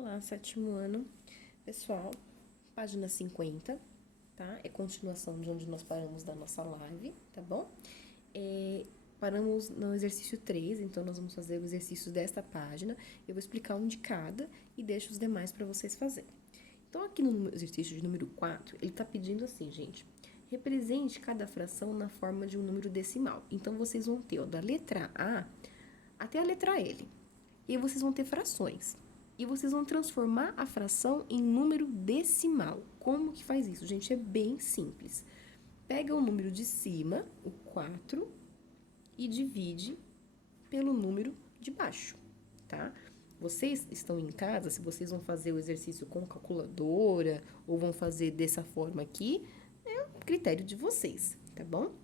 Olá, sétimo ano. Pessoal, página 50, tá? É continuação de onde nós paramos da nossa live, tá bom? Paramos no exercício 3, então nós vamos fazer o exercício desta página. Eu vou explicar um de cada e deixo os demais para vocês fazerem. Então, aqui no exercício de número 4, ele tá pedindo assim, gente. Represente cada fração na forma de um número decimal. Então, vocês vão ter, ó, da letra A até a letra L. E aí vocês vão ter frações. E vocês vão transformar a fração em número decimal. Como que faz isso? Gente, é bem simples. Pega o número de cima, o 4, e divide pelo número de baixo, tá? Vocês estão em casa, se vocês vão fazer o exercício com calculadora ou vão fazer dessa forma aqui, é um critério de vocês, tá bom?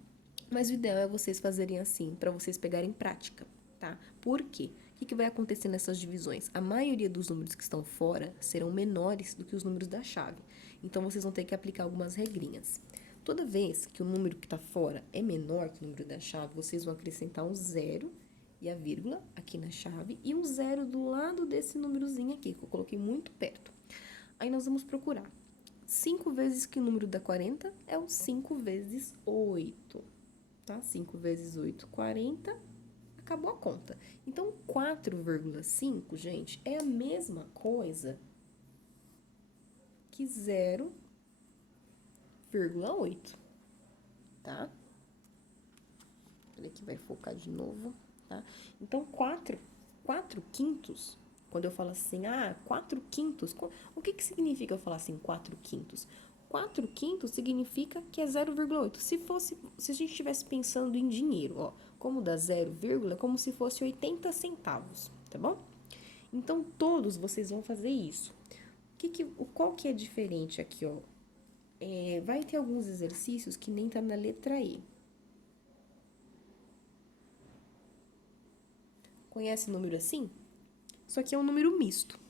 Mas o ideal é vocês fazerem assim, para vocês pegarem prática, tá? Por quê? O que vai acontecer nessas divisões? A maioria dos números que estão fora serão menores do que os números da chave. Então, vocês vão ter que aplicar algumas regrinhas. Toda vez que o número que está fora é menor que o número da chave, vocês vão acrescentar um zero e a vírgula aqui na chave e um zero do lado desse númerozinho aqui, que eu coloquei muito perto. Aí, nós vamos procurar 5 vezes que o número dá 40 é o 5 vezes 8, tá? 5 vezes 8, 40, acabou a conta. Então, 4,5, gente, é a mesma coisa que 0,8, tá? Peraí que vai focar de novo, tá? Então, 4 quintos, quando eu falo assim, 4 quintos, o que significa eu falar assim, 4 quintos? 4 quintos significa que é 0,8. Se a gente estivesse pensando em dinheiro, ó, como dá 0, é como se fosse 80 centavos, tá bom? Então, todos vocês vão fazer isso. Qual que é diferente aqui, ó? Vai ter alguns exercícios que nem tá na letra E. Conhece número assim? Isso aqui é um número misto.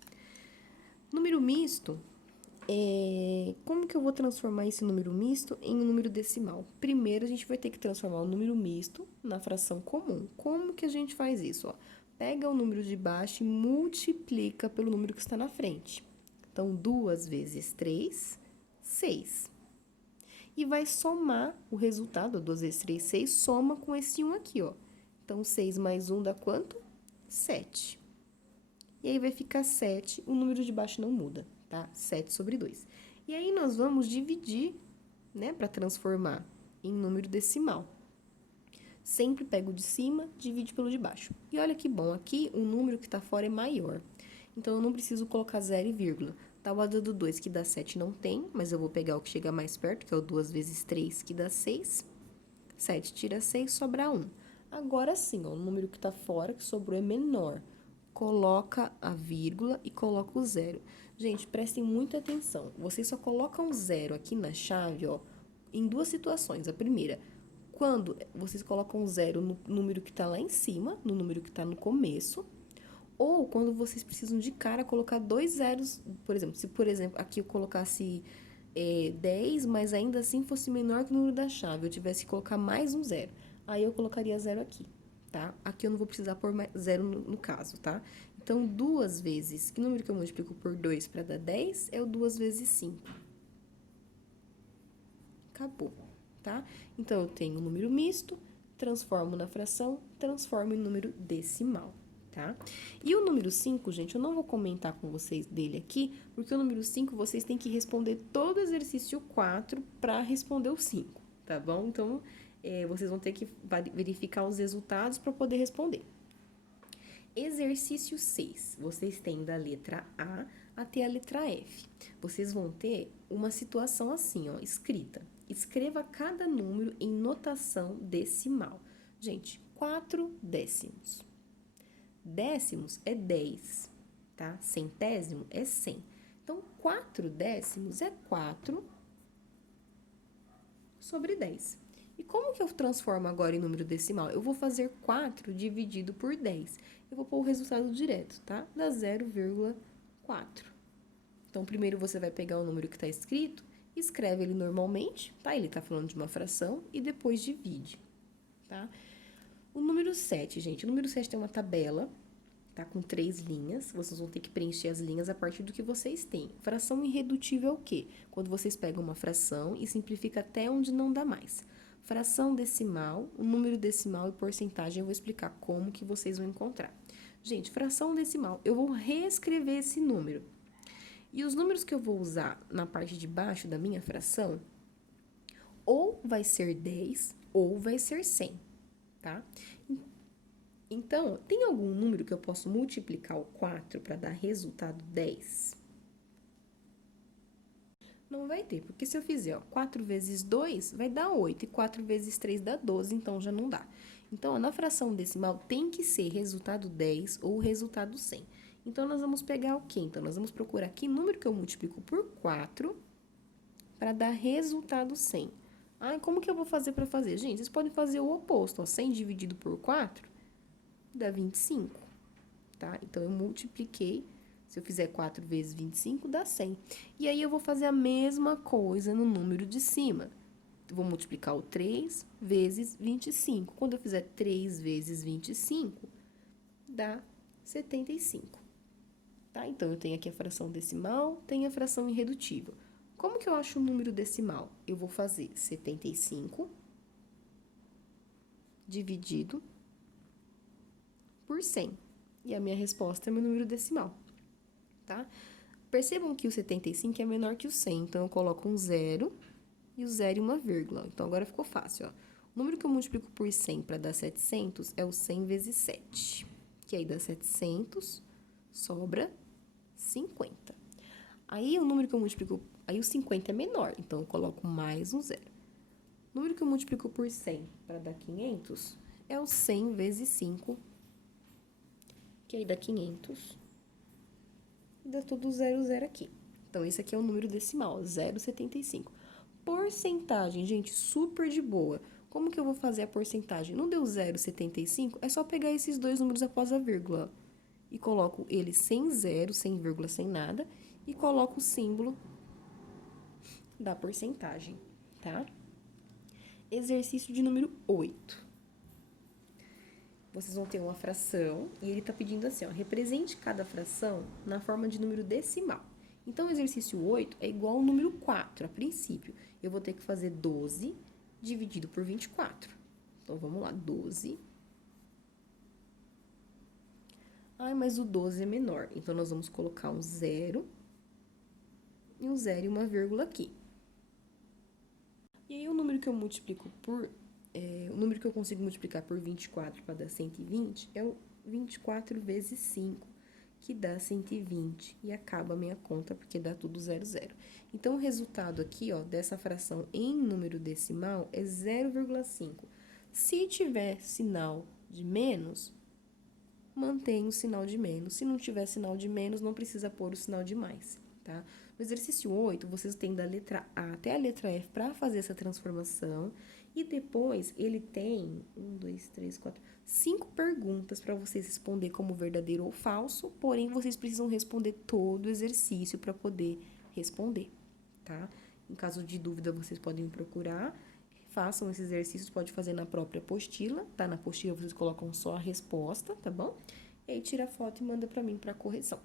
Número misto, como que eu vou transformar esse número misto em um número decimal? Primeiro, a gente vai ter que transformar o número misto na fração comum. Como que a gente faz isso? Ó? Pega o número de baixo e multiplica pelo número que está na frente. Então, 2 vezes 3, 6. E vai somar o resultado, 2 vezes 3, 6, soma com esse 1 aqui, ó. Então, 6 mais 1 dá quanto? 7. E aí vai ficar 7, o número de baixo não muda, tá? 7 sobre 2. E aí nós vamos dividir, né, para transformar em número decimal. Sempre pega o de cima, divide pelo de baixo. E olha que bom, aqui o número que está fora é maior. Então, eu não preciso colocar 0 e vírgula. Tábua do 2, que dá 7, não tem, mas eu vou pegar o que chega mais perto, que é o 2 vezes 3, que dá 6. 7 tira 6, sobra 1. Agora sim, ó, o número que está fora, que sobrou, é menor. Coloca a vírgula e coloca o zero. Gente, prestem muita atenção. Vocês só colocam zero aqui na chave, ó, em duas situações. A primeira, quando vocês colocam zero no número que está lá em cima, no número que está no começo, ou quando vocês precisam de cara colocar dois zeros, por exemplo, se por exemplo aqui eu colocasse 10, mas ainda assim fosse menor que o número da chave, eu tivesse que colocar mais um zero, aí eu colocaria zero aqui, tá? Aqui eu não vou precisar pôr mais zero no caso, tá? Então, 2 vezes, que número que eu multiplico por 2 para dar 10 é o 2 vezes 5. Acabou, tá? Então, eu tenho um número misto, transformo na fração, transformo em número decimal, tá? E o número 5, gente, eu não vou comentar com vocês dele aqui, porque o número 5 vocês têm que responder todo o exercício 4 para responder o 5, tá bom? Então, vocês vão ter que verificar os resultados para poder responder. Exercício 6. Vocês têm da letra A até a letra F. Vocês vão ter uma situação assim, ó, escrita. Escreva cada número em notação decimal. Gente, 4 décimos. Décimos é 10, tá? Centésimo é 100. Então, 4 décimos é 4 sobre 10. E como que eu transformo agora em número decimal? Eu vou fazer 4 dividido por 10. Eu vou pôr o resultado direto, tá? Dá 0,4. Então, primeiro você vai pegar o número que está escrito, escreve ele normalmente, tá? Ele está falando de uma fração, e depois divide, tá? O número 7, gente. O número 7 tem uma tabela tá? Com 3 linhas, vocês vão ter que preencher as linhas a partir do que vocês têm. Fração irredutível é o quê? Quando vocês pegam uma fração e simplifica até onde não dá mais. Fração decimal, o número decimal e porcentagem eu vou explicar como que vocês vão encontrar. Gente, fração decimal, eu vou reescrever esse número. E os números que eu vou usar na parte de baixo da minha fração, ou vai ser 10 ou vai ser 100, tá? Então, tem algum número que eu posso multiplicar o 4 para dar resultado 10? Não vai ter, porque se eu fizer, ó, 4 vezes 2 vai dar 8, e 4 vezes 3 dá 12, então já não dá. Então, ó, na fração decimal tem que ser resultado 10 ou resultado 100. Então, nós vamos pegar o quê? Então, nós vamos procurar aqui número que eu multiplico por 4 para dar resultado 100. Ah, como que eu vou fazer para fazer? Gente, vocês podem fazer o oposto, ó, 100 dividido por 4 dá 25, tá? Então, eu multipliquei, se eu fizer 4 vezes 25, dá 100. E aí, eu vou fazer a mesma coisa no número de cima. Vou multiplicar o 3 vezes 25. Quando eu fizer 3 vezes 25, dá 75, tá? Então, eu tenho aqui a fração decimal, tenho a fração irredutível. Como que eu acho o número decimal? Eu vou fazer 75 dividido por 100. E a minha resposta é meu número decimal, tá? Percebam que o 75 é menor que o 100, então eu coloco um zero e o zero e uma vírgula. Então, agora ficou fácil, ó. O número que eu multiplico por 100 para dar 700 é o 100 vezes 7, que aí dá 700, sobra 50. Aí, o número que eu multiplico, aí o 50 é menor, então eu coloco mais um zero. O número que eu multiplico por 100 para dar 500 é o 100 vezes 5, que aí dá 500, e dá tudo zero, zero aqui. Então, esse aqui é o número decimal, 0,75. Porcentagem, gente, super de boa. Como que eu vou fazer a porcentagem? Não deu 0,75? É só pegar esses dois números após a vírgula. E coloco eles sem zero, sem vírgula, sem nada. E coloco o símbolo da porcentagem, tá? Exercício de número 8. Vocês vão ter uma fração e ele tá pedindo assim, ó, represente cada fração na forma de número decimal. Então, o exercício 8 é igual ao número 4, a princípio. Eu vou ter que fazer 12 dividido por 24. Então, vamos lá, 12. Ai, mas o 12 é menor. Então, nós vamos colocar um zero e um zero e uma vírgula aqui. E aí, o número que eu multiplico por... o número que eu consigo multiplicar por 24 para dar 120 é o 24 vezes 5, que dá 120. E acaba a minha conta, porque dá tudo 0, 0. Então, o resultado aqui, ó, dessa fração em número decimal é 0,5. Se tiver sinal de menos, mantém o sinal de menos. Se não tiver sinal de menos, não precisa pôr o sinal de mais, tá? No exercício 8, vocês têm da letra A até a letra F para fazer essa transformação. E depois, ele tem 5 perguntas para vocês responder como verdadeiro ou falso. Porém, vocês precisam responder todo o exercício para poder responder, tá? Em caso de dúvida, vocês podem me procurar. Façam esses exercícios, pode fazer na própria apostila, tá? Na apostila vocês colocam só a resposta, tá bom? E aí tira a foto e manda para mim para correção.